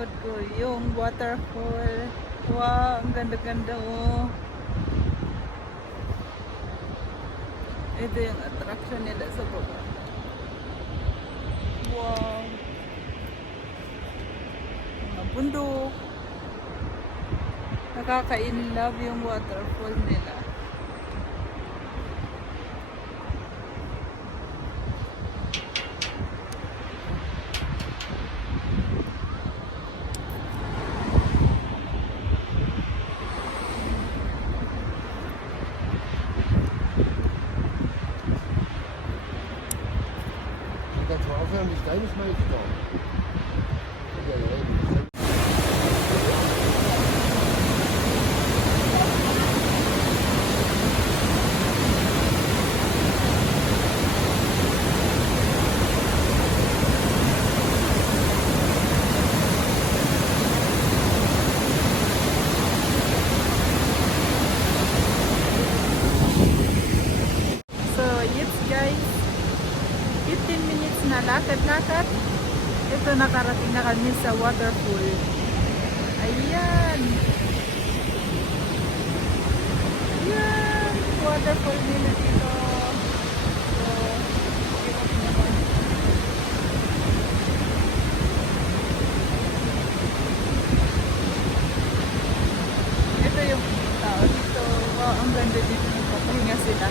likod ko yung waterfall. Wow, ang ganda-ganda oh. Ito yung attraction nila sa baba. Wow. Mga bundok. Nakaka-inlove yung waterfall nila. Kannst du aufhören, mich deines Mal gestorben. So, yes guys. 15 minutes na lakad-lakad. Ito, nakarating na kami sa waterfall. Ayan. Ayan. Waterfall nila dito. So, ikot naman. Ito yung tao dito. Wow, ang ganda dito. Nagpapahinga sila.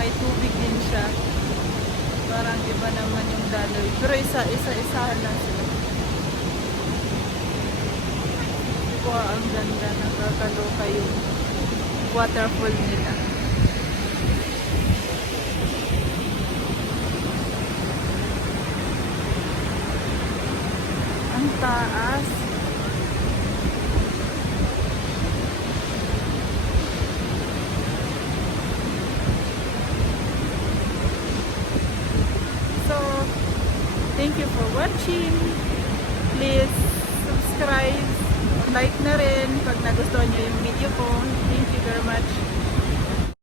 May tubig din siya. Parang iba naman yung daloy. Pero isa-isahan lang sila. Wow, ang ganda. Nakakaloka yung waterfall nila. Ang taas. Thank you for watching. Please subscribe, like na rin pag nagustuhan nyo yung video ko. Thank you very much.